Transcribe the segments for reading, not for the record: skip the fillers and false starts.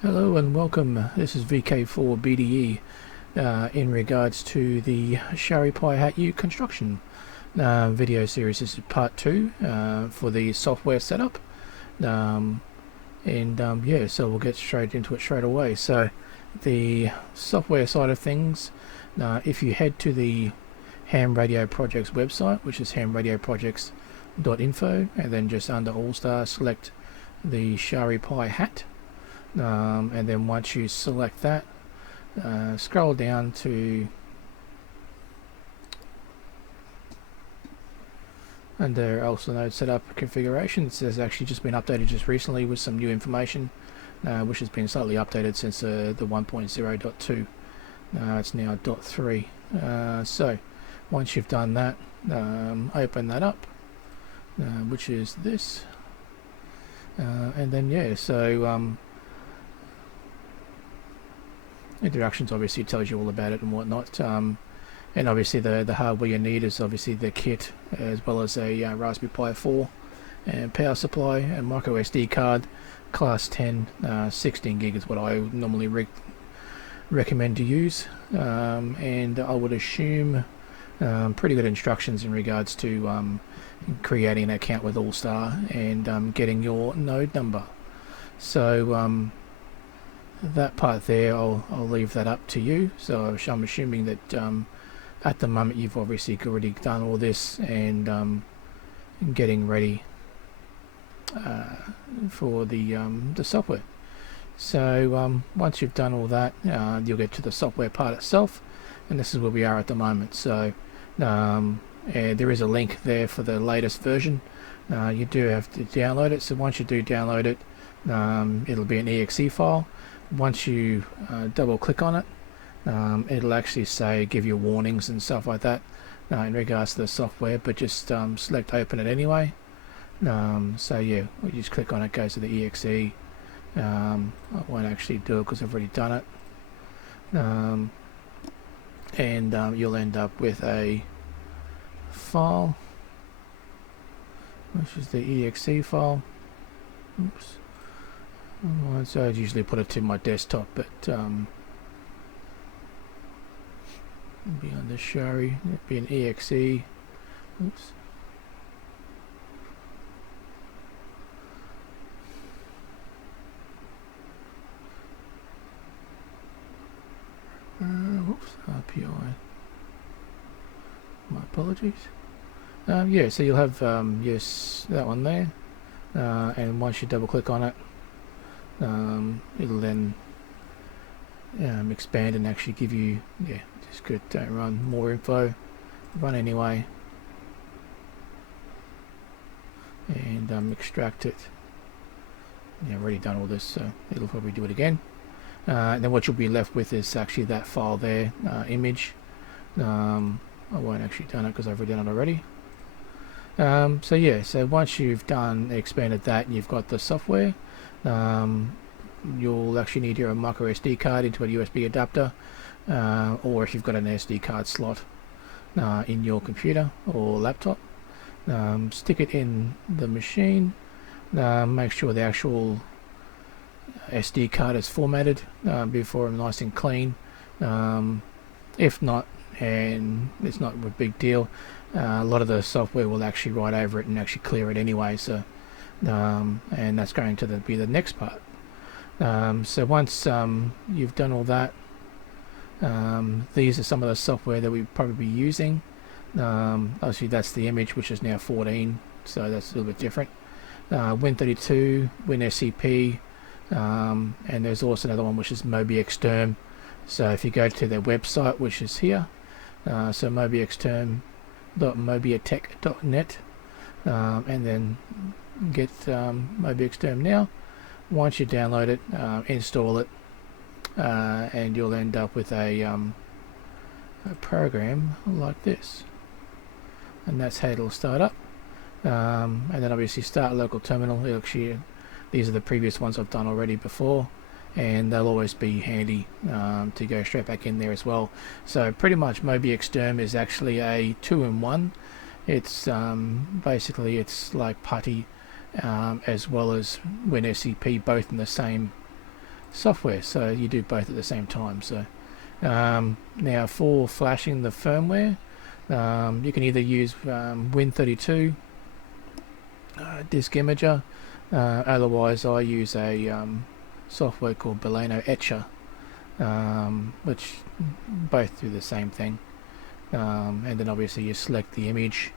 Hello and welcome. This is VK4BDE in regards to the Shari PiHat U construction video series. This is part 2 for the software setup. Yeah, so we'll get straight into it straight away. So the software side of things, if you head to the Ham Radio Projects website, which is hamradioprojects.info, and then just under Allstar select the Shari PiHat. And then once you select that, scroll down to under also node setup configuration. It says actually just been updated just recently with some new information, which has been slightly updated since the 1.0.2. It's now .3. So once you've done that, open that up, which is this, and then yeah, so introductions obviously tells you all about it and whatnot, and obviously the hardware you need is obviously the kit, as well as a Raspberry Pi 4 and power supply and micro SD card, class 10, 16 gig is what I normally recommend to use, and I would assume pretty good instructions in regards to creating an account with Allstar and getting your node number. So that part there, I'll leave that up to you. So I'm assuming that at the moment you've obviously already done all this and getting ready for the software. So once you've done all that, you'll get to the software part itself, and this is where we are at the moment. So there is a link there for the latest version. You do have to download it. So once you do download it, it'll be an exe file. Once you double click on it, it'll actually say, give you warnings and stuff like that in regards to the software, but just select open it anyway. So yeah, we just click on it, goes to the exe. I won't actually do it because I've already done it, and you'll end up with a file, which is the exe file. Oops. So I'd usually put it to my desktop, but it'd be under Shari, it'd be an exe. Oops. Whoops, RPI. My apologies. Yeah, so you'll have yes, that one there, and once you double click on it, it'll then expand and actually give you, yeah, just good, don't run more info, run anyway, and extract it. Yeah, I've already done all this, so it'll probably do it again. And then what you'll be left with is actually that file there, image. I won't actually done it because I've done it already. So yeah, so once you've done expanded that and you've got the software, you'll actually need your micro SD card into a USB adapter, or if you've got an SD card slot in your computer or laptop, stick it in the machine. Make sure the actual SD card is formatted before nice and clean. If not, and it's not a big deal, a lot of the software will actually write over it and actually clear it anyway. So and that's going to be the next part. So once you've done all that, these are some of the software that we'll probably be using. Obviously that's the image, which is now 14, so that's a little bit different. Win32, WinSCP, and there's also another one which is MobiXterm. So if you go to their website, which is here, so mobiXterm.mobiatech.net, and then get MobiXterm now. Once you download it, install it, and you'll end up with a program like this, and that's how it'll start up. And then obviously start local terminal. It'll actually, these are the previous ones I've done already before, and they'll always be handy to go straight back in there as well. So pretty much MobiXterm is actually a 2-in-1. It's basically it's like PuTTY as well as WinSCP, both in the same software, so you do both at the same time. So now for flashing the firmware, you can either use Win32 disk imager, otherwise I use a software called Baleno Etcher, which both do the same thing. And then obviously you select the image,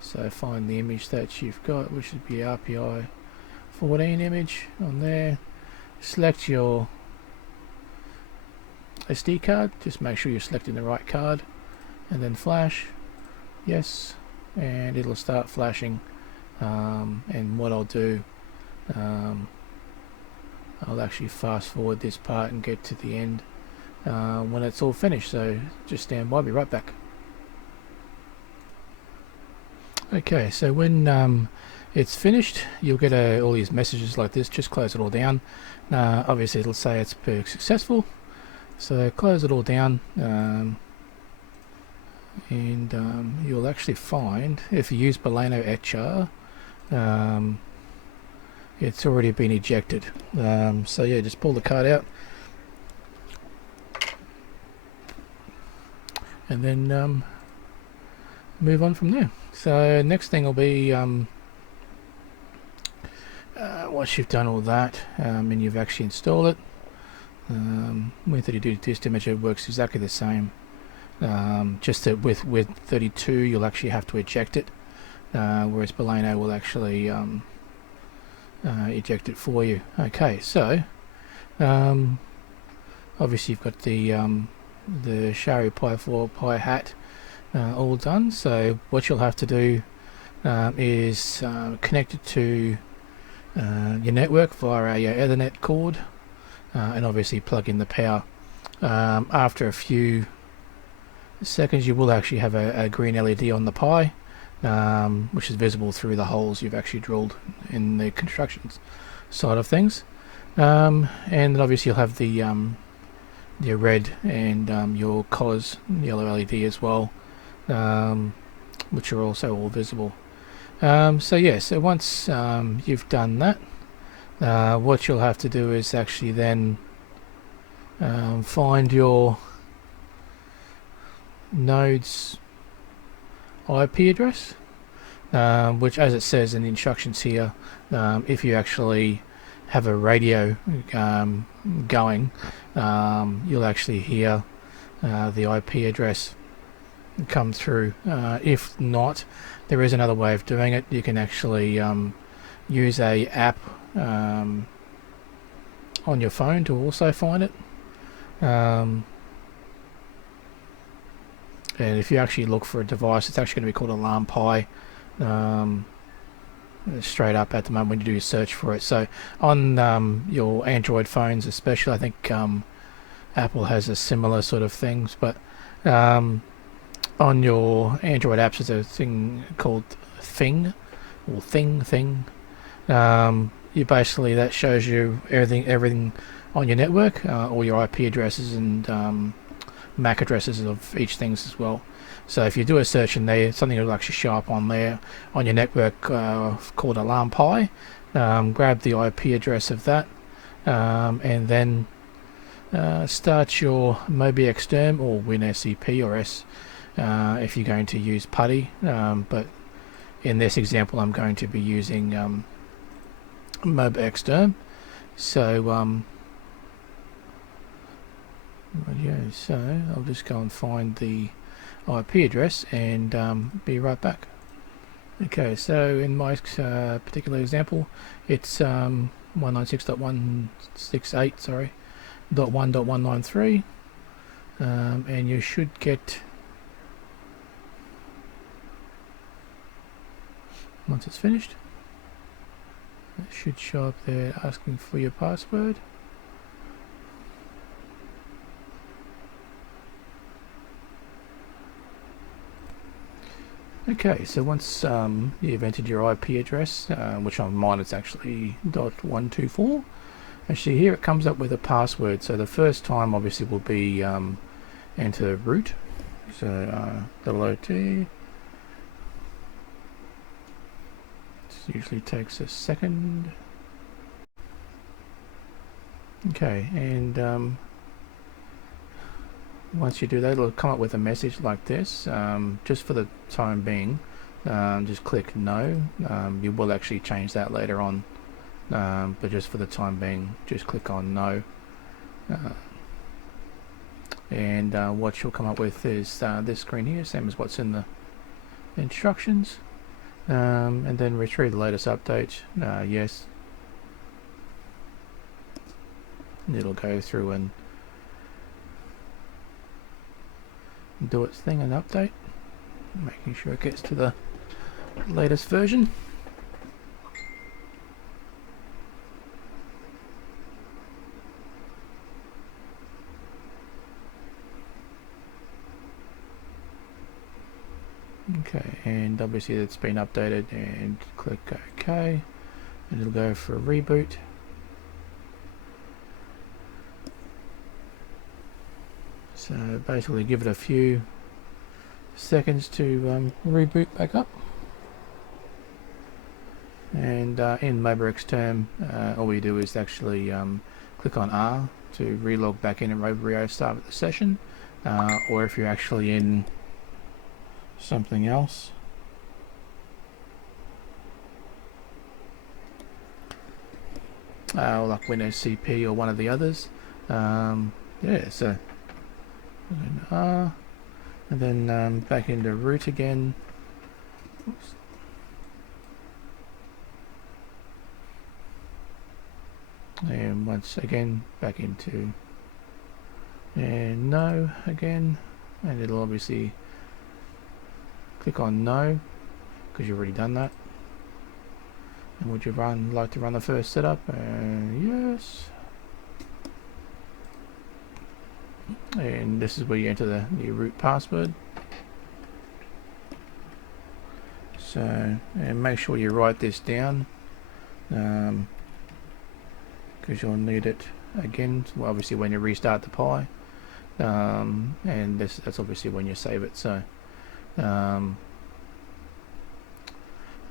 so find the image that you've got, which would be RPI 14 image on there. Select your SD card, just make sure you're selecting the right card, and then flash, yes, and it'll start flashing. And what I'll do, I'll actually fast forward this part and get to the end when it's all finished, so just stand by, I'll be right back. Okay, so when it's finished, you'll get all these messages like this. Just close it all down. Obviously it'll say it's successful, so close it all down, and you'll actually find, if you use Baleno Etcher, it's already been ejected. So yeah, just pull the card out and then move on from there. So next thing will be once you've done all that and you've actually installed it, Win32 disk imager works exactly the same, just that with 32 you'll actually have to eject it, whereas Baleno will actually eject it for you. Okay, so obviously you've got the Shari Pi4 PiHat all done, so what you'll have to do is connect it to your network via your Ethernet cord, and obviously plug in the power. After a few seconds you will actually have a green LED on the Pi, which is visible through the holes you've actually drilled in the construction side of things, and then obviously you'll have the red and your COS yellow LED as well, which are also all visible. So yeah, so once you've done that, what you'll have to do is actually then find your node's IP address, which, as it says in the instructions here, if you actually have a radio going, you'll actually hear the IP address come through. If not, there is another way of doing it. You can actually use a app on your phone to also find it. And if you actually look for a device, it's actually going to be called Alarm Pi, straight up at the moment when you do a search for it. So on your Android phones especially, I think Apple has a similar sort of things, but on your Android apps there's a thing called Thing, or Thing. You basically, that shows you everything on your network, all your IP addresses and MAC addresses of each things as well. So if you do a search in there, something will actually show up on there on your network called Alarm Pi. Grab the IP address of that, and then start your MobiXterm or WinSCP or S if you're going to use PuTTY, but in this example I'm going to be using MobiXterm. So so I'll just go and find the IP address and be right back. Okay, so in my particular example, it's 196.168, sorry, .1.193, and you should get, once it's finished, it should show up there asking for your password. Okay, so once you've entered your IP address, which on mine it's actually .124, actually here it comes up with a password. So the first time obviously will be enter root, so OOT. It usually takes a second. Okay, and once you do that, it'll come up with a message like this. Just for the time being, just click no. You will actually change that later on, but just for the time being, just click on no. And what you'll come up with is this screen here, same as what's in the instructions. And then retrieve the latest update. Yes. And it'll go through and do its thing and update, making sure it gets to the latest version. Okay, and obviously it's been updated, and click OK, and it'll go for a reboot. So basically give it a few seconds to reboot back up. And in Mabrix term, all we do is actually click on R to relog back in and restart the session, or if you're actually in something else, like Windows CP or one of the others, yeah, so R, and then back into root again. Oops. And once again back into, and no again, and it'll obviously click on no because you've already done that. And would you like to run the first setup? Yes. And this is where you enter your root password. So, and make sure you write this down, because you'll need it again, well, obviously when you restart the Pi, and that's obviously when you save it. So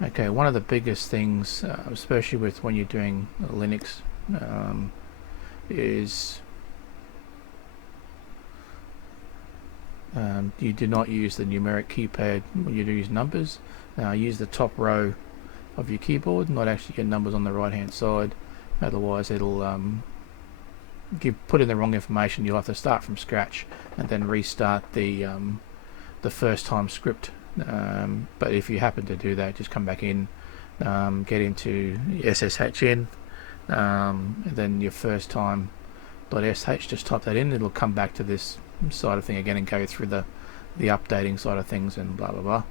okay, one of the biggest things, especially with when you're doing Linux, is you do not use the numeric keypad when you do use numbers. Use the top row of your keyboard, not actually your numbers on the right hand side. Otherwise it'll put in the wrong information. You'll have to start from scratch and then restart the first time script. But if you happen to do that, just come back in, get into SSH in, and then your first time .sh, just type that in. It'll come back to this side of thing again and go through the updating side of things and blah blah blah.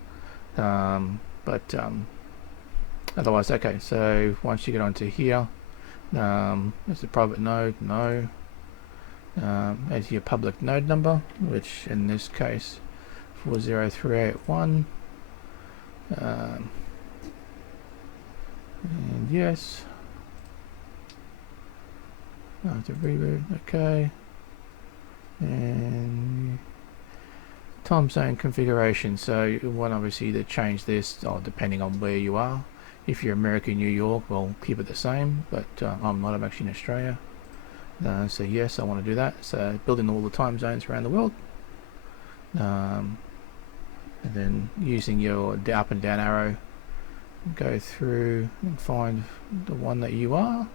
Otherwise, okay, so once you get onto here, there's a private node, no, add your public node number, which in this case 40381, and yes, after reboot, okay, and time zone configuration. So you want obviously to change this, depending on where you are. If you're American, New York, well, keep it the same, but I'm not, I'm actually in Australia. So yes, I want to do that. So building all the time zones around the world. And then using your up and down arrow, go through and find the one that you are.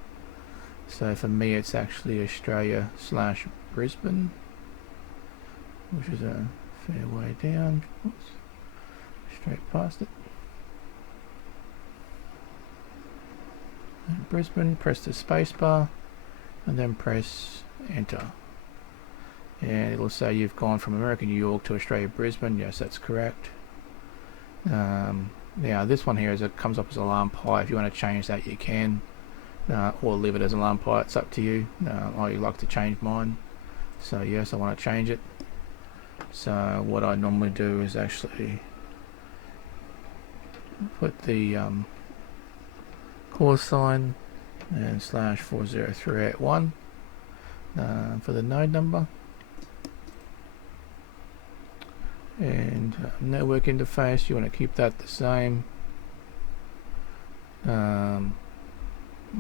So for me it's actually Australia/Brisbane, which is a fair way down. Oops. Straight past it. And Brisbane, press the space bar and then press enter. And it'll say you've gone from America, New York to Australia, Brisbane. Yes, that's correct. Now this one here it comes up as Alarm Pi. If you want to change that, you can, or leave it as Alarm Pi. It's up to you. I like to change mine, so yes, I want to change it. So what I normally do is actually put the /sign and /40381 for the node number. And network interface, you want to keep that the same.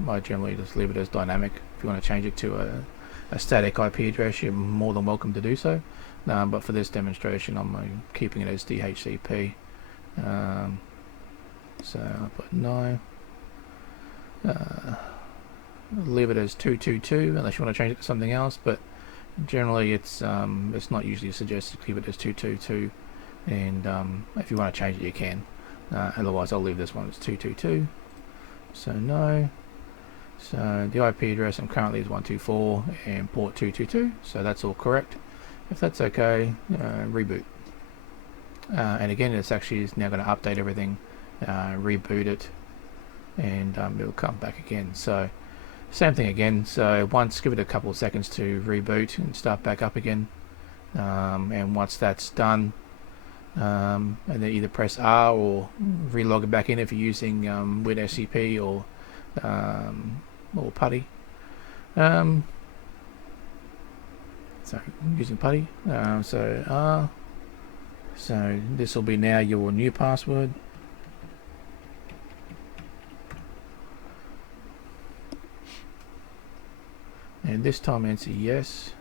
I generally just leave it as dynamic. If you want to change it to a static IP address, you're more than welcome to do so. But for this demonstration, I'm keeping it as DHCP. So I'll put no. Leave it as 222 unless you want to change it to something else, but generally it's not usually suggested to keep it as 222, and if you want to change it you can. Otherwise I'll leave this one as 222. So no. So the IP address I'm currently is 124 and port 222, so that's all correct. If that's okay, reboot. And again, it's actually now going to update everything, reboot it, and it'll come back again. So same thing again. So once, give it a couple of seconds to reboot and start back up again. And once that's done, and then either press R or relog it back in if you're using WinSCP or PuTTY. So using PuTTY. So R. So this will be now your new password. And this time answer yes,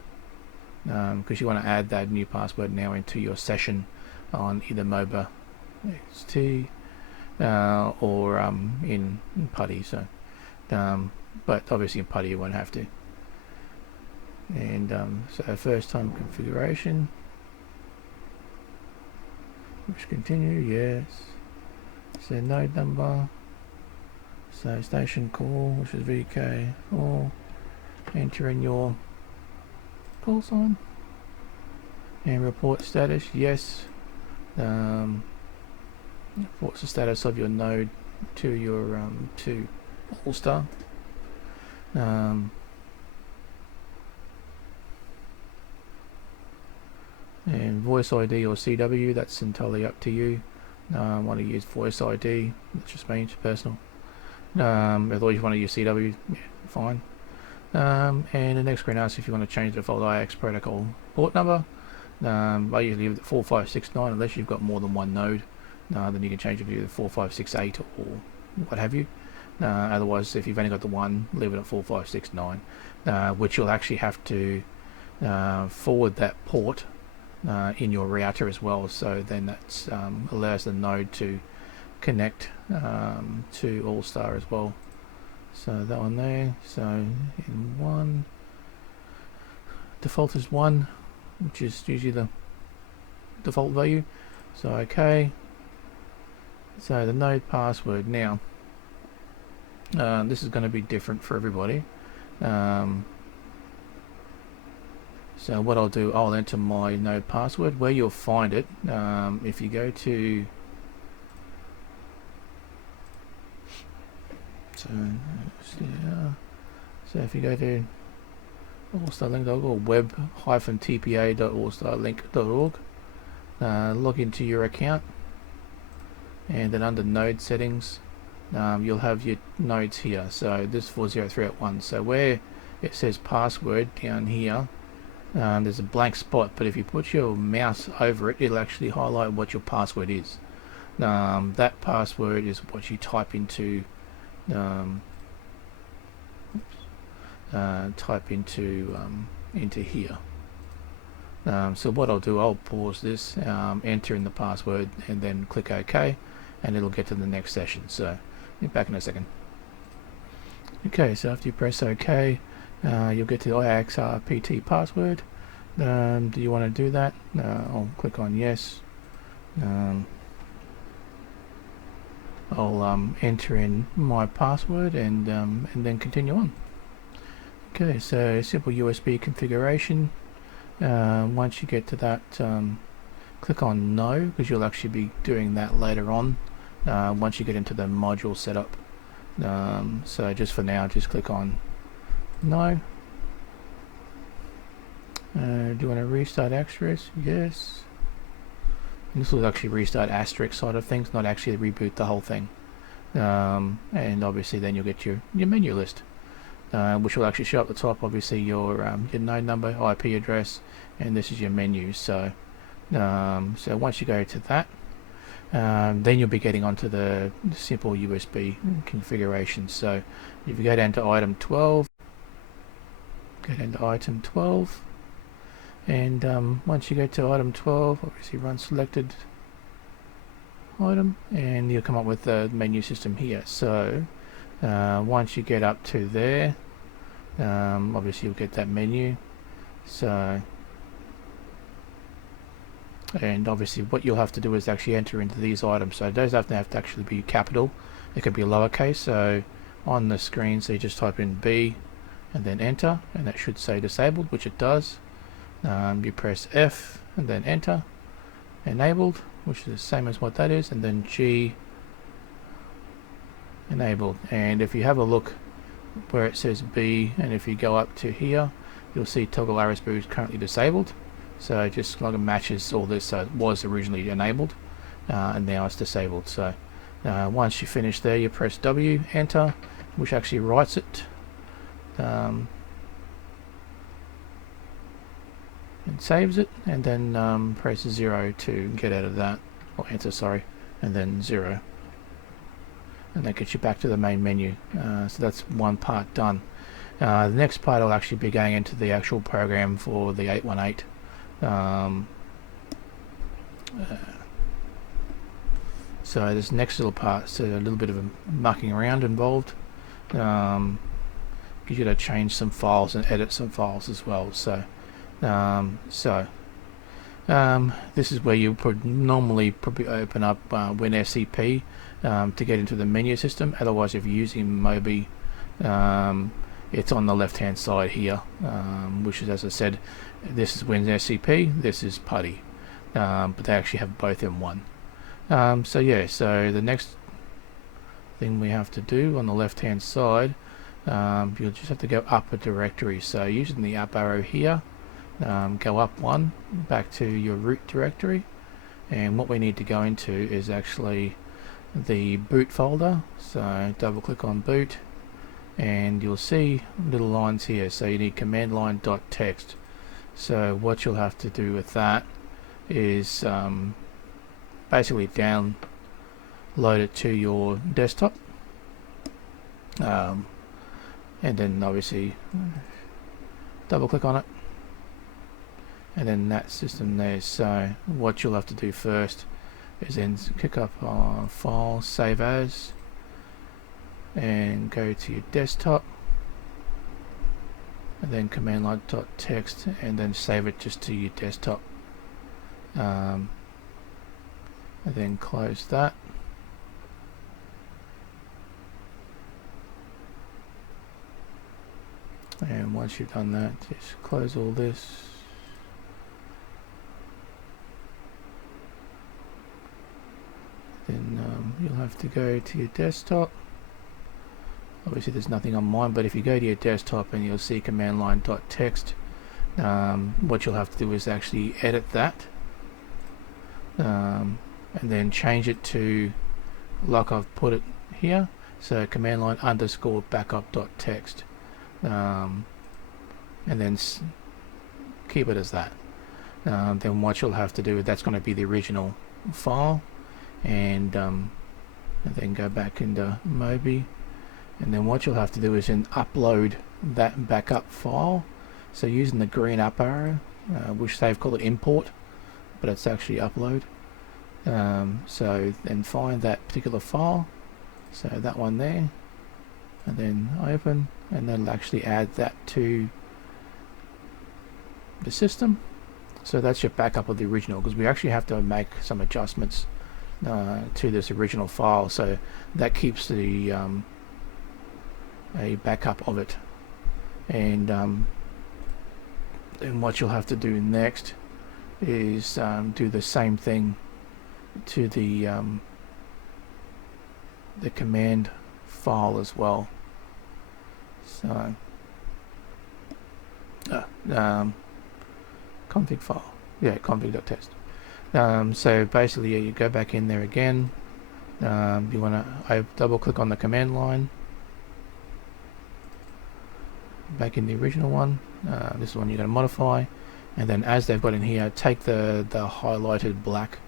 because you want to add that new password now into your session on either MOBA XT or in PuTTY. So, but obviously in PuTTY you won't have to. And so first time configuration. Push continue, yes. So node number. So station call, which is VK4. Enter in your call sign. And report status, yes. Reports the status of your node to your to Allstar. And voice ID or CW, that's entirely up to you. Want to use voice ID, that's just me, it's personal. Otherwise you want to use CW, yeah, fine. And the next screen asks if you want to change the default IX protocol port number. I usually leave it at 4569 unless you've got more than one node. Then you can change it to either 4568 or what have you. Otherwise, if you've only got the one, leave it at 4569, which you'll actually have to forward that port in your router as well. So then that allows the node to connect to Allstar as well. So that one there. So in one, default is 1, which is usually the default value. So okay. So the node password now. This is going to be different for everybody. So what I'll do, I'll enter my node password. Where you'll find it, if you go to so if you go to allstarlink.org or web-tpa.allstarlink.org, log into your account, and then under node settings, you'll have your nodes here. So this 40381. So where it says password down here, there's a blank spot, but if you put your mouse over it, it'll actually highlight what your password is. That password is what you type into into here. So what I'll do, I'll pause this, enter in the password, and then click OK, and it'll get to the next session. So back in a second. Okay, so after you press OK, you'll get to the IXRPT password. Do you want to do that? I'll click on yes. I'll enter in my password and then continue on. Okay, so simple USB configuration. Once you get to that, click on no, because you'll actually be doing that later on once you get into the module setup. So just for now, just click on no. Do you want to restart Asterisk? Yes. And this will actually restart Asterisk side of things, not actually reboot the whole thing. And obviously then you'll get your menu list, which will actually show up at the top, obviously your node number, IP address, and this is your menu. So so once you go to that, then you'll be getting onto the simple USB configuration. So if you go down to item 12, and once you go to item 12, obviously run selected item, and you'll come up with the menu system here. So once you get up to there, obviously you'll get that menu. So, and obviously what you'll have to do is actually enter into these items. So those have to actually be capital. It could be lowercase. So on the screen, so you just type in B and then enter, and that should say disabled, which it does. You press F and then enter, enabled, which is the same as what that is, and then G, enabled. And if you have a look where it says B, and if you go up to here, you'll see toggle arrows boot is currently disabled. So just like it matches all this. So it was originally enabled, and now it's disabled. So once you finish there, you press W, enter, which actually writes it, and saves it, and then press 0 to get out of that, or enter, sorry, and then 0, and that gets you back to the main menu. So that's one part done. The next part will actually be going into the actual program for the 818. So this next little part, so a little bit of a mucking around involved. Gives you to change some files and edit some files as well. So this is where you would normally probably open up WinSCP to get into the menu system. Otherwise, if you're using Mobi, it's on the left hand side here, which is, as I said, this is WinSCP, this is PuTTY, but they actually have both in one. So yeah, so the next thing we have to do on the left hand side, you'll just have to go up a directory. So using the up arrow here, go up one, back to your root directory, and what we need to go into is actually the boot folder. So double click on boot, and you'll see little lines here. So you need command line .text. So what you'll have to do with that is basically download it to your desktop, and then obviously double click on it, and then that system there. So what you'll have to do first is then click up file, save as, and go to your desktop, and then command line .text, and then save it just to your desktop, and then close that. And once you've done that, just close all this. Then you'll have to go to your desktop. Obviously there's nothing on mine, but if you go to your desktop and you'll see command line .text, what you'll have to do is actually edit that, and then change it to like I've put it here. So command line underscore backup.txt, and then keep it as that. Then what you'll have to do, that's going to be the original file, and then go back into Mobi, and then what you'll have to do is then upload that backup file. So using the green up arrow, which they've called it import, but it's actually upload. So then find that particular file, so that one there, and then open, and that'll actually add that to the system. So that's your backup of the original, because we actually have to make some adjustments to this original file, so that keeps the a backup of it. And then what you'll have to do next is do the same thing to the command file as well. So config file, yeah, config.txt. So basically, you go back in there again. You want to double click on the command line, back in the original one. This is one you're going to modify, and then as they've got in here, take the highlighted black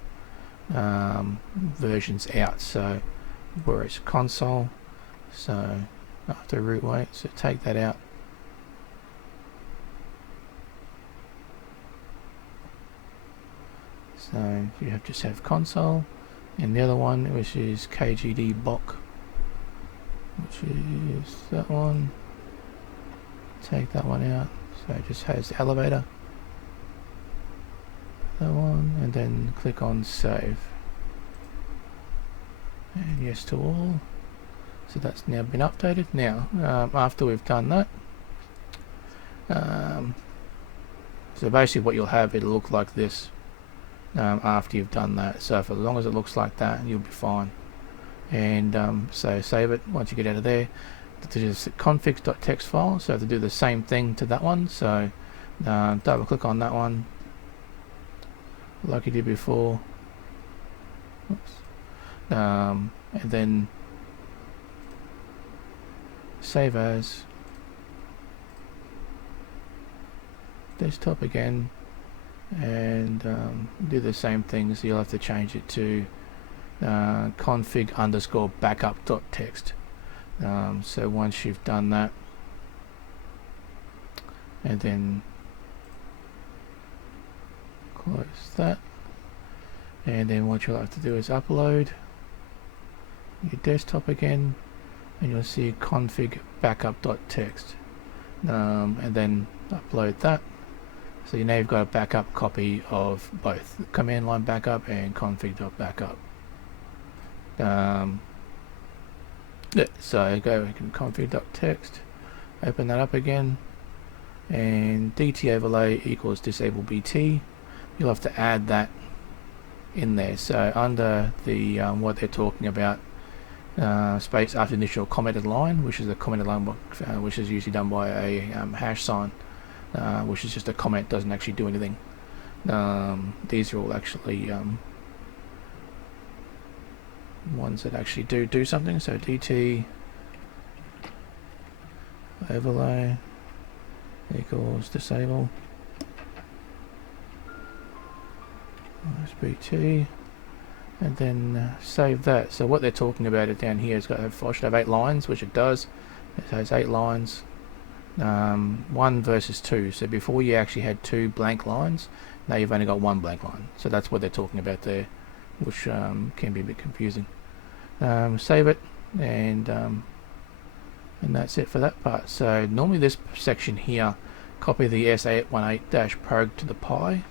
versions out. So where it's console, so after root weight, so take that out. So you have just have console, and the other one, which is KGD BOK, which is that one. Take that one out. So it just has the elevator. That one, and then click on save. And yes to all. So that's now been updated. Now, after we've done that, so basically what you'll have, it'll look like this after you've done that. So for as long as it looks like that, you'll be fine. And so save it once you get out of there. To just config.txt file, so to do the same thing to that one. So double click on that one like you did before. Oops. And then save as desktop again, and do the same thing. So you'll have to change it to config_backup.txt. So once you've done that, and then close that, and then what you'll have to do is upload your desktop again, and you'll see config backup.txt, and then upload that. So now you've got a backup copy of both command line backup and config.backup. So go config.txt, open that up again, and DT overlay equals disable BT. You'll have to add that in there. So under the what they're talking about, space after initial commented line, which is a commented line which is usually done by a hash sign, which is just a comment, doesn't actually do anything. These are all actually ones that actually do something. So DT overlay equals disable BT, and then save that. So what they're talking about it down here is I should have 8 lines, which it does. It has 8 lines, 1 versus 2. So before you actually had 2 blank lines, now you've only got 1 blank line. So that's what they're talking about there, which can be a bit confusing. Save it, and that's it for that part. So normally this section here, copy the S818-prog to the Pi.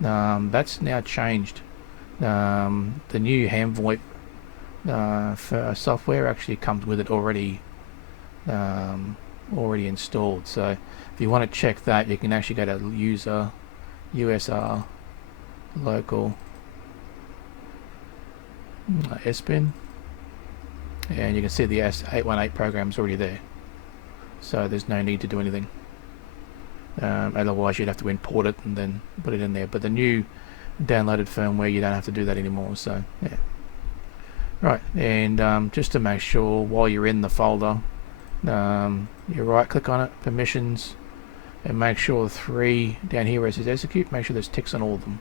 That's now changed. The new ham VoIP for software actually comes with it already installed. So if you want to check that, you can actually go to user USR local SBIN, and you can see the S818 program's already there, so there's no need to do anything. Otherwise you'd have to import it and then put it in there, but the new downloaded firmware, you don't have to do that anymore. So yeah, right. And just to make sure, while you're in the folder, you right click on it, permissions, and make sure 3 down here where it says execute, make sure there's ticks on all of them.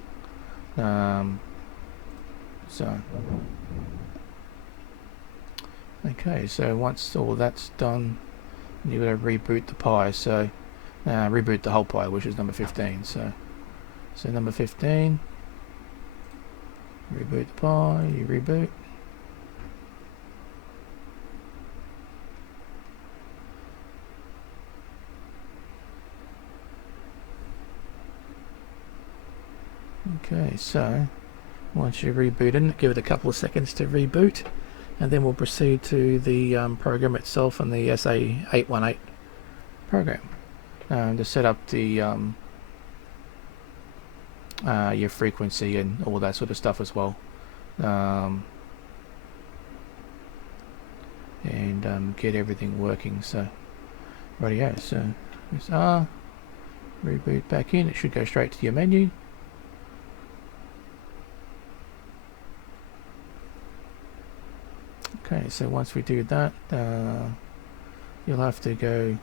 Okay, so once all that's done, you've got to reboot the Pi. So reboot the whole Pi, which is number 15. So number 15, reboot the Pi, you reboot. Okay, so once you reboot it, give it a couple of seconds to reboot, and then we'll proceed to the program itself and the SA818 program to set up the your frequency and all that sort of stuff as well, and get everything working. So rightio, so press R, reboot back in, it should go straight to your menu. Okay, so once we do that, you'll have to go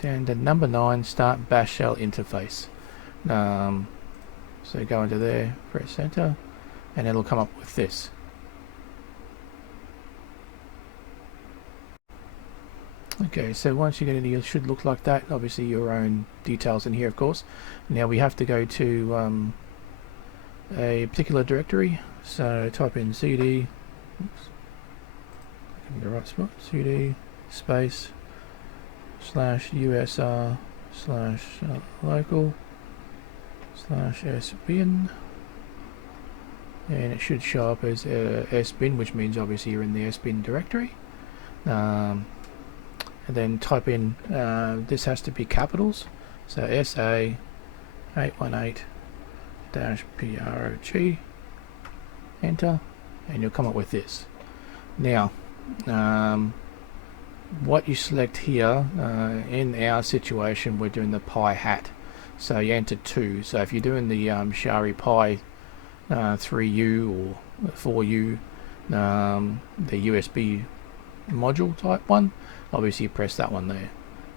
down to number 9, start bash shell interface. So go into there, press enter, and it'll come up with this. Okay, so once you get in here, it should look like that. Obviously your own details in here, of course. Now we have to go to a particular directory, so type in cd, oops, in the right spot, cd space /usr /local /sbin, and it should show up as sbin, which means obviously you're in the sbin directory. And then type in, this has to be capitals, so SA818-PROG, enter, and you'll come up with this. Now, what you select here, in our situation, we're doing the PiHat, so you enter 2. So if you're doing the Shari Pi 3U or 4U, the USB module type one, obviously you press that one there.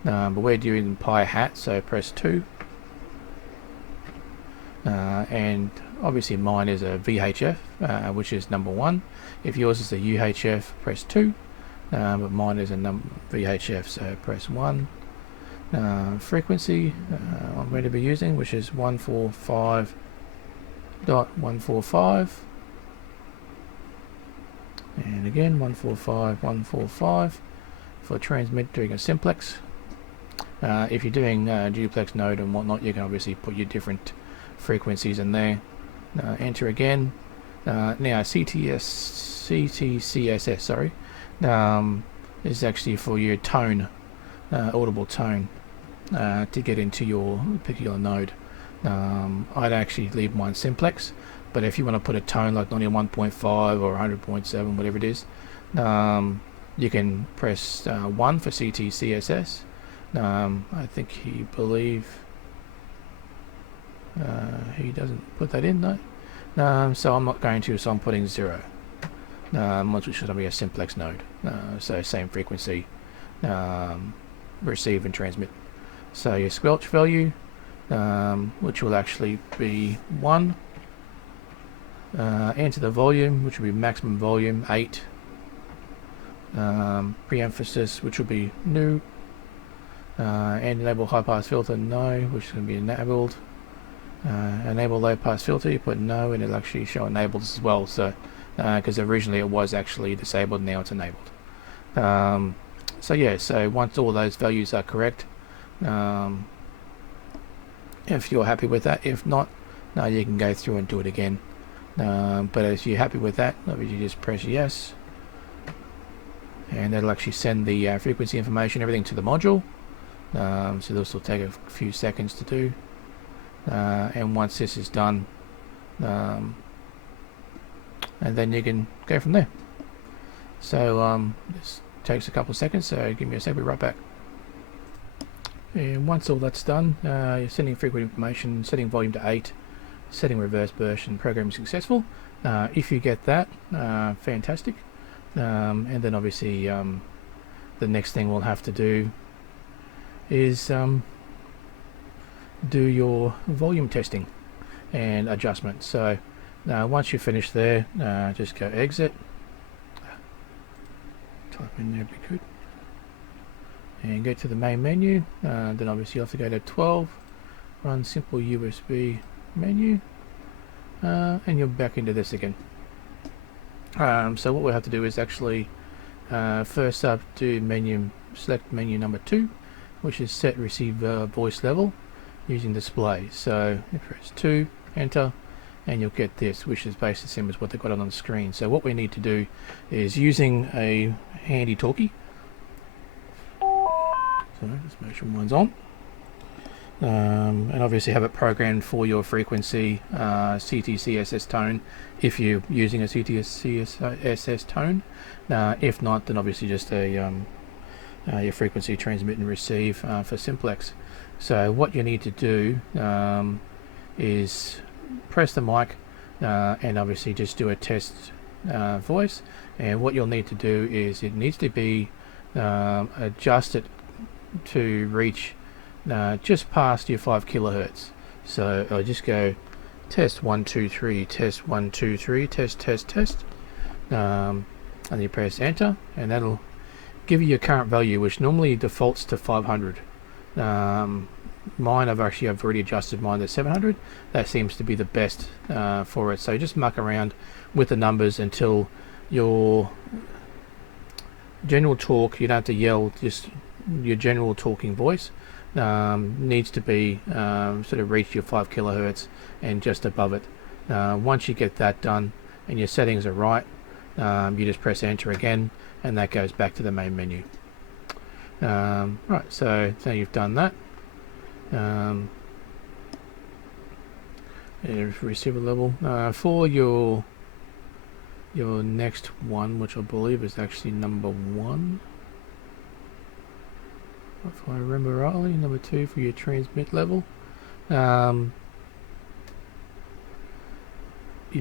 But we're doing PiHat, so press 2. And obviously mine is a VHF, which is number 1. If yours is a UHF, press 2. But mine is a VHF, so press 1. Frequency I'm going to be using, which is 145.145. And again 145.145 for transmit during a simplex. If you're doing duplex node and whatnot, you can obviously put your different frequencies in there. Enter again. Now CTCSS, sorry, is actually for your tone, audible tone, to get into your particular node. I'd actually leave mine simplex, but if you want to put a tone like 91.5 or 100.7, whatever it is, you can press 1 for CTCSS. I think he doesn't put that in though. So I'm not going to, so I'm putting 0. Which should be a simplex node. So same frequency, receive and transmit. So your squelch value, which will actually be 1. Enter the volume, which will be maximum volume 8. Pre-emphasis, which will be new. And enable high pass filter, no, which is going to be enabled. Enable low pass filter, you put no, and it'll actually show enabled as well. So because originally it was actually disabled, now it's enabled. So yeah, so once all those values are correct, if you're happy with that, if not, no, you can go through and do it again. But if you're happy with that, you just press yes, and that'll actually send the frequency information, everything to the module. So this will take a few seconds to do, and once this is done, and then you can go from there. So this takes a couple of seconds, so give me a sec, we'll be right back. And once all that's done, you're sending frequency information, setting volume to 8, setting reverse burst, and programming successful. If you get that, fantastic. And then obviously the next thing we'll have to do is do your volume testing and adjustment. So once you finish there, just go exit, type in there, be good, and go to the main menu. Then obviously you have to go to 12, run simple USB menu, and you're back into this again. So what we'll have to do is actually first up do select menu number 2, which is set receiver voice level using display. So you press 2, enter, and you'll get this, which is basically the same as what they've got on the screen. So what we need to do is, using a handy talkie, so let's make sure mine's on, and obviously have it programmed for your frequency, CTCSS tone if you're using a CTCSS tone. If not, then obviously just a your frequency transmit and receive for simplex. So what you need to do is press the mic and obviously just do a test voice, and what you'll need to do is it needs to be adjusted to reach just past your 5 kilohertz. So I'll just go test 1 2 3, test 1 2 3, test, and you press enter, and that'll give you your current value, which normally defaults to 500. Mine, I've already adjusted mine to 700. That seems to be the best for it. So just muck around with the numbers until your general talk, you don't have to yell, just your general talking voice needs to be sort of reach your 5 kilohertz and just above it. Once you get that done and your settings are right, you just press enter again, and that goes back to the main menu. Right, so now you've done that. Receiver level for your next one, which I believe is actually number 1, if I remember rightly. Number 2 for your transmit level. You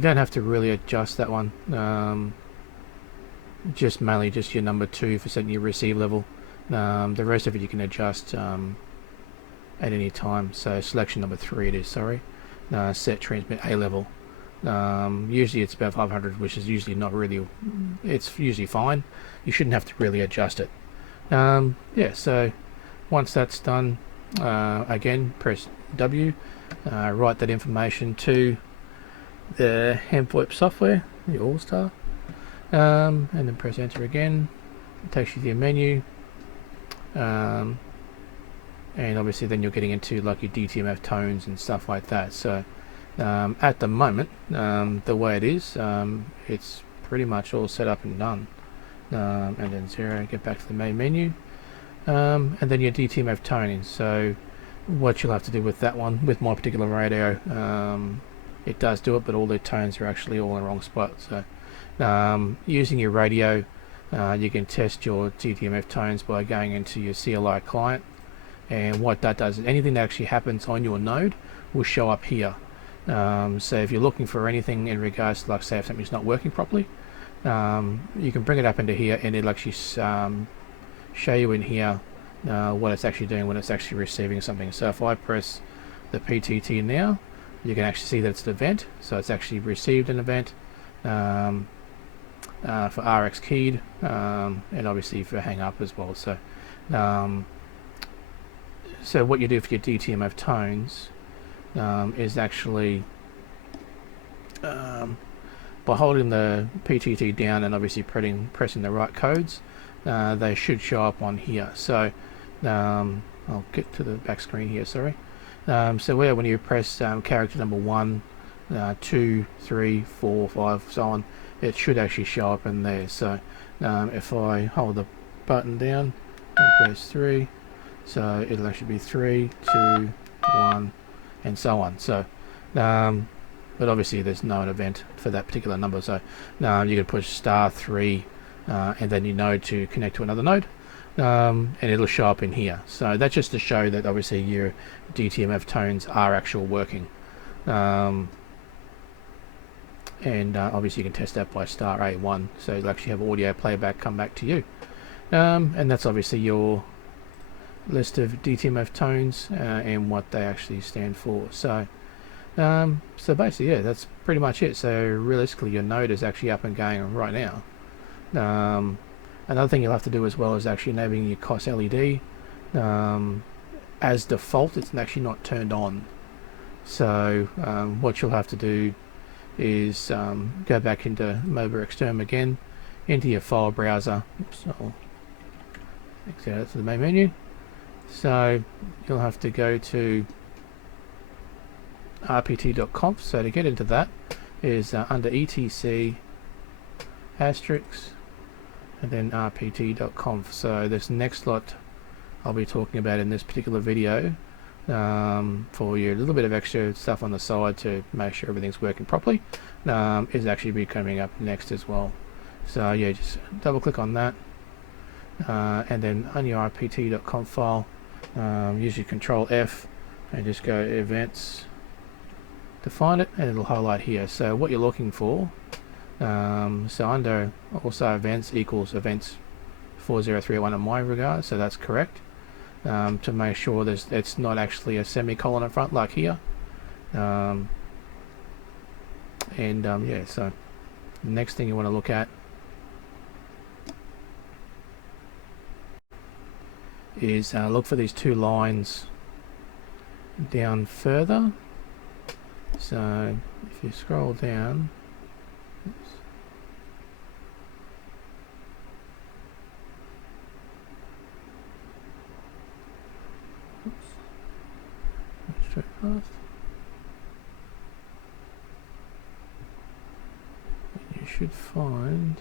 don't have to really adjust that one. Just mainly just your number 2 for setting your receive level. The rest of it you can adjust at any time. So selection number 3 it is, sorry. Set transmit A level. Usually it's about 500, which is usually not really, it's usually fine. You shouldn't have to really adjust it. Yeah, so once that's done, again press W, write that information to the HempVoip software, the Allstar, and then press enter again. It takes you to your menu, and obviously then you're getting into like your DTMF tones and stuff like that. So at the moment, the way it is, it's pretty much all set up and done. And then 0, get back to the main menu, and then your DTMF toning. So what you'll have to do with that one, with my particular radio, it does do it, but all the tones are actually all in the wrong spot. So using your radio, you can test your DTMF tones by going into your CLI client, and what that does is anything that actually happens on your node will show up here. So if you're looking for anything in regards to, like, say if something's not working properly, you can bring it up into here, and it'll actually show you in here what it's actually doing when it's actually receiving something. So if I press the PTT now, you can actually see that it's an event, so it's actually received an event for RX keyed, and obviously for hang up as well. So so what you do for your DTMF tones is actually by holding the PTT down and obviously pressing the right codes, they should show up on here. So I'll get to the back screen here, sorry. So when you press character number 1, 2, 3, 4, 5, so on, it should actually show up in there. So if I hold the button down and press 3, so it'll actually be 3, 2, 1, and so on. So but obviously there's no event for that particular number, so you can push *3 and then your node to connect to another node, and it'll show up in here. So that's just to show that obviously your DTMF tones are actual working, and obviously you can test that by *A1, so you'll actually have audio playback come back to you, and that's obviously your list of DTMF tones and what they actually stand for. So so basically, yeah, that's pretty much it. So realistically, your node is actually up and going right now. Another thing you'll have to do as well is actually enabling your COS LED. As default, it's actually not turned on. So what you'll have to do is go back into Mobile Exterm again, into your file browser. Oops, I'll exit out to the main menu. So you'll have to go to rpt.conf. So to get into that is under etc asterisk and then rpt.conf. So this next lot I'll be talking about in this particular video, for you a little bit of extra stuff on the side to make sure everything's working properly, is actually be coming up next as well. So yeah, just double click on that, and then on your rpt.conf file, use your Control F and just go events to find it, and it'll highlight here. So what you're looking for, so under also events equals events 4031 in my regard, so that's correct, to make sure it's not actually a semicolon in front like here. And yeah, so the next thing you want to look at is look for these two lines down further. So if you scroll down, oops, straight past, you should find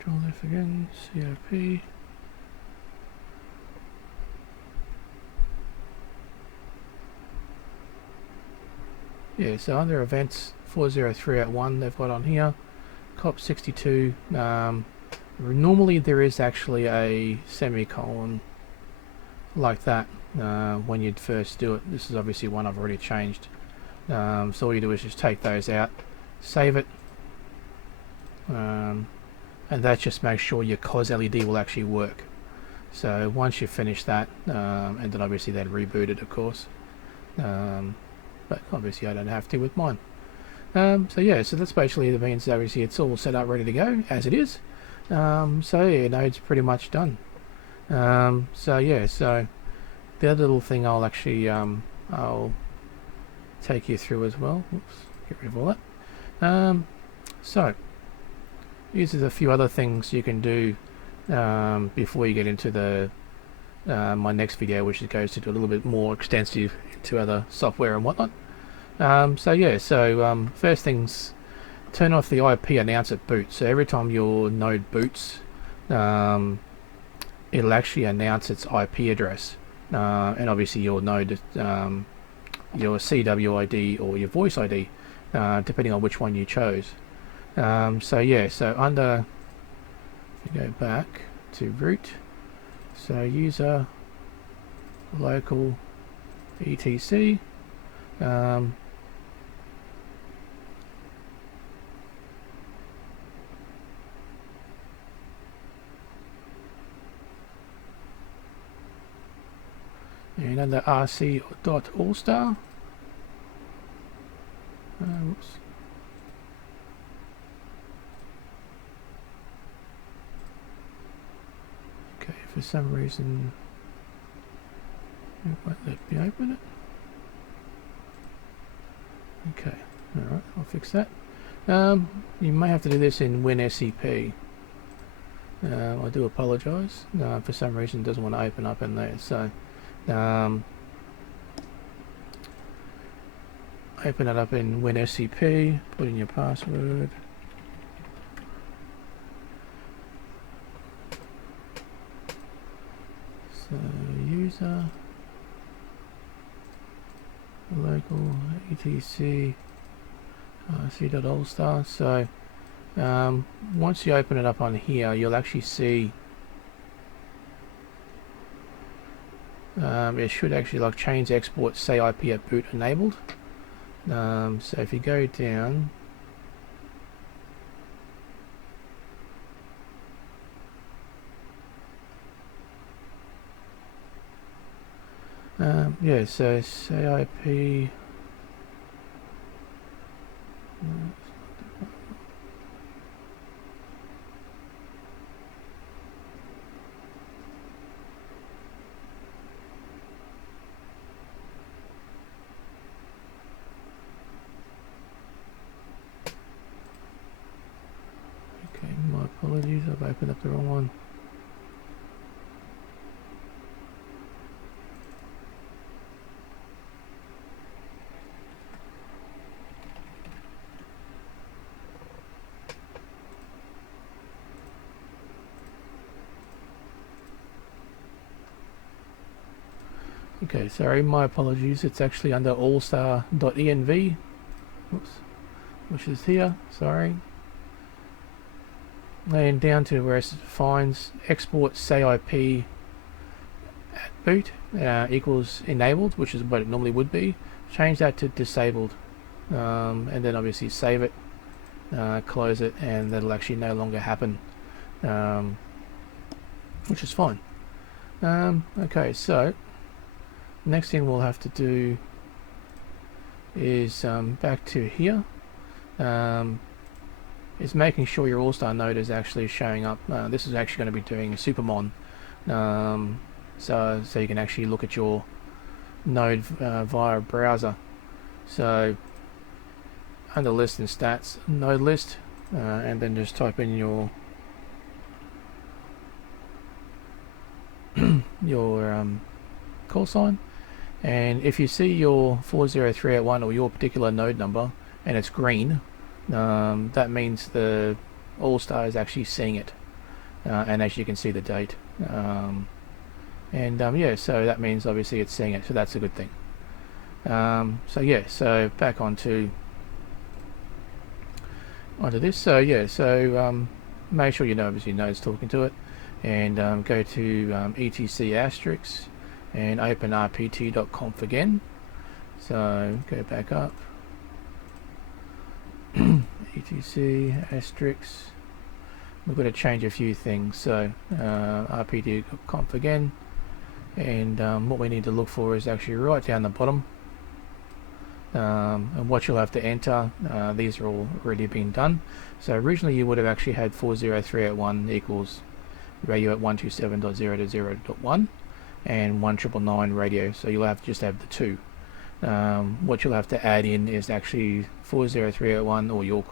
Control F again, COP. Yeah, so under events 40381 they've got on here, COP 62. Normally there is actually a semicolon like that when you'd first do it. This is obviously one I've already changed. So all you do is just take those out, save it, and that just makes sure your COS LED will actually work. So once you finish that, and then obviously then reboot it, of course. But obviously I don't have to with mine. So yeah, so that's basically the means. Obviously it's all set up ready to go as it is. So yeah, no, it's pretty much done. So yeah, so the other little thing I'll actually I'll take you through as well. Oops, get rid of all that. So these are a few other things you can do before you get into the my next video, which goes into a little bit more extensive into other software and whatnot. So yeah, so first things, turn off the IP announce at boot. So every time your node boots, it'll actually announce its IP address, and obviously your node, your CWID or your voice ID, depending on which one you chose. So yeah, so under, if you go back to root, so user local etc, and under rc.allstar, oops. Okay, for some reason it won't let me open it. Okay, alright, I'll fix that. You may have to do this in WinSCP. I do apologise. For some reason it doesn't want to open up in there, so open it up in WinSCP, put in your password. So user local etc rc.allstar. So once you open it up on here, you'll actually see it should actually like change export say IP at boot enabled. So if you go down, yeah, so say IP, okay, my apologies, I've opened up the wrong one. Okay, sorry, my apologies. It's actually under allstar.env, oops, which is here, sorry. And down to where it finds export say IP at boot equals enabled, which is what it normally would be. Change that to disabled, and then obviously save it. close it, and that'll actually no longer happen, which is fine. Okay, so next thing we'll have to do is back to here, is making sure your Allstar node is actually showing up. This is actually going to be doing Supermon, so you can actually look at your node via a browser. So under list and stats, node list, and then just type in your call sign, and if you see your 40381 or your particular node number and it's green, that means the Allstar is actually seeing it, and as you can see the date, yeah, so that means obviously it's seeing it, so that's a good thing. So yeah, so back onto this. So yeah, so make sure you know obviously node's talking to it, and go to etc asterisk and open rpt.conf again. So go back up, etc asterisk. We've got to change a few things, so rpt.conf again, and what we need to look for is actually right down the bottom, and what you'll have to enter, these are all already been done. So originally you would have actually had 40381 equals radio at 127.0.0.1 and 1999 radio, so you'll have to just have the two. What you'll have to add in is actually 40381 or your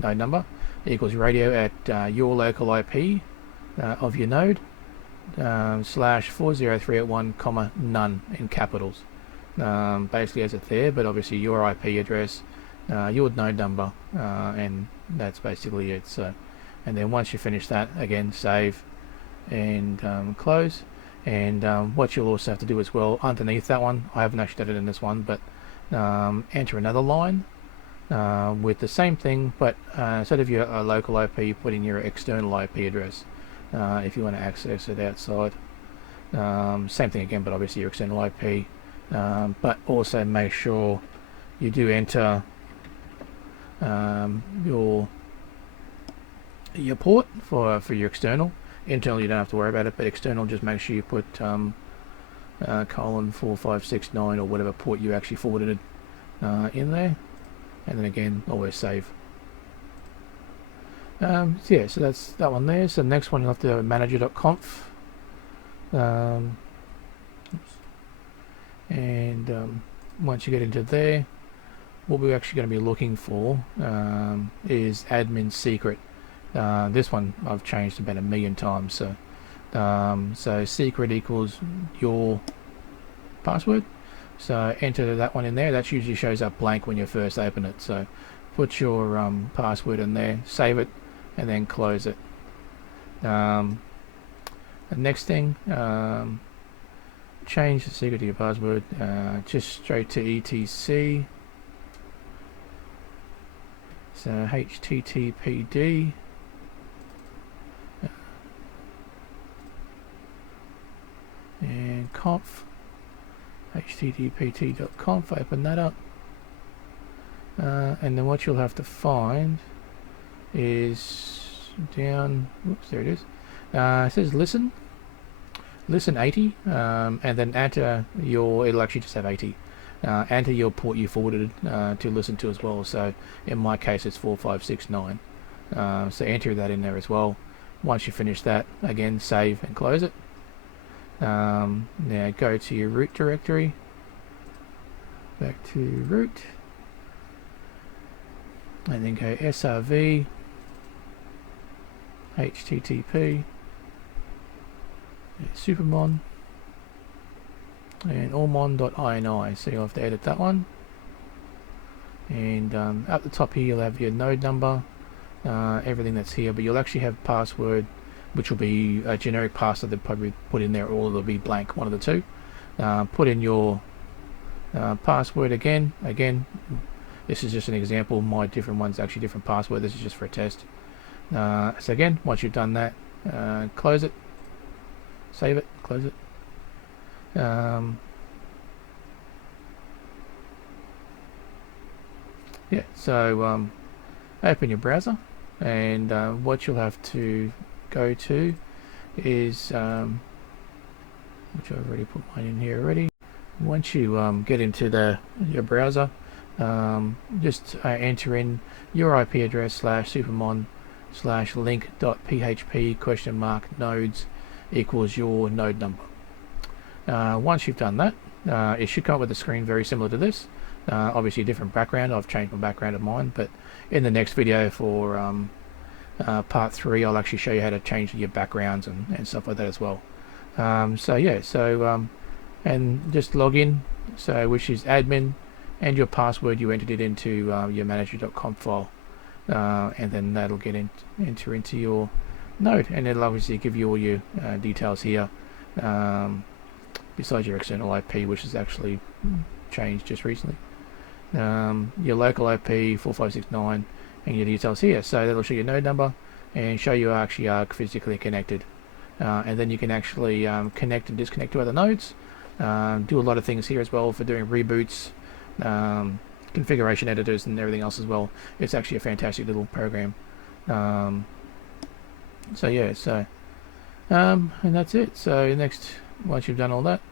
node number equals radio at your local IP of your node slash 40381 comma none in capitals, basically as it's there, but obviously your IP address, your node number, and that's basically it. So, and then once you finish that, again save and close. And what you'll also have to do as well underneath that one, I haven't actually done it in this one, but enter another line with the same thing, but instead of your local IP, put in your external IP address if you want to access it outside. Same thing again, but obviously your external IP, but also make sure you do enter your port for your external. Internal you don't have to worry about it, but external just make sure you put colon 4569 or whatever port you actually forwarded in there, and then again always save. So yeah, so that's that one there. So the next one you'll have to do manager.conf, and once you get into there, what we're actually going to be looking for is admin secret. This one I've changed about 1,000,000 times, so so secret equals your password, so enter that one in there. That usually shows up blank when you first open it, so put your password in there, save it, and then close it. The next thing, change the secret to your password, just straight to etc, so httpd and conf, httpt.conf, open that up, and then what you'll have to find is down, oops, there it is, it says listen 80, and then enter your, it'll actually just have 80, enter your port you forwarded to listen to as well, so in my case it's 4569, so enter that in there as well. Once you finish that, again save and close it. Now go to your root directory, back to root, and then go srv http supermon and allmon.ini, so you'll have to edit that one, and at the top here you'll have your node number, everything that's here, but you'll actually have password, which will be a generic password that probably put in there, or it'll be blank, one of the two. Put in your password again. This is just an example, my different one's actually different password, this is just for a test. So again, once you've done that, close it, save it, close it. Yeah, so open your browser, and what you'll have to go to is, which I've already put mine in here already. Once you get into your browser, just enter in your IP address /supermon/link.php ?nodes equals your node number. Once you've done that, it should come up with a screen very similar to this. Obviously a different background. I've changed my background of mine, but in the next video for part 3, I'll actually show you how to change your backgrounds and stuff like that as well. And just log in, which is admin, and your password you entered it into your manager.conf file, and then that'll enter into your node, and it'll obviously give you all your details here, besides your external IP, which is actually changed just recently. Your local IP 4569 and your details here, so that'll show your node number and show you actually are physically connected, and then you can actually connect and disconnect to other nodes. Do a lot of things here as well for doing reboots, configuration editors and everything else as well. It's actually a fantastic little program. And that's it. So next, once you've done all that,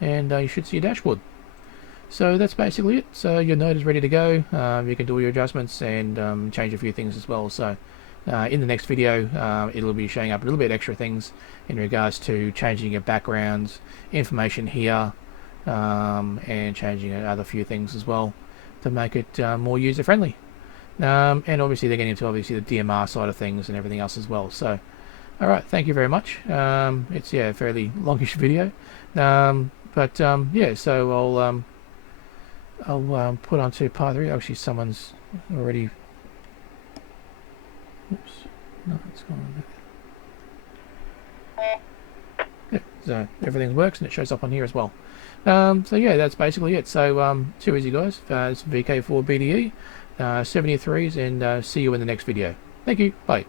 and you should see your dashboard. So that's basically it. So your node is ready to go. You can do all your adjustments and change a few things as well. So in the next video, it'll be showing up a little bit extra things in regards to changing your backgrounds, information here, and changing other few things as well to make it more user friendly. And obviously they're getting into the DMR side of things and everything else as well. So alright, thank you very much. It's a fairly longish video, so I'll put on to part 3. Actually, someone's already. Oops, no, it's gone. Yeah, so everything works and it shows up on here as well. That's basically it. So too easy, guys. It's VK4BDE 73s, and see you in the next video. Thank you. Bye.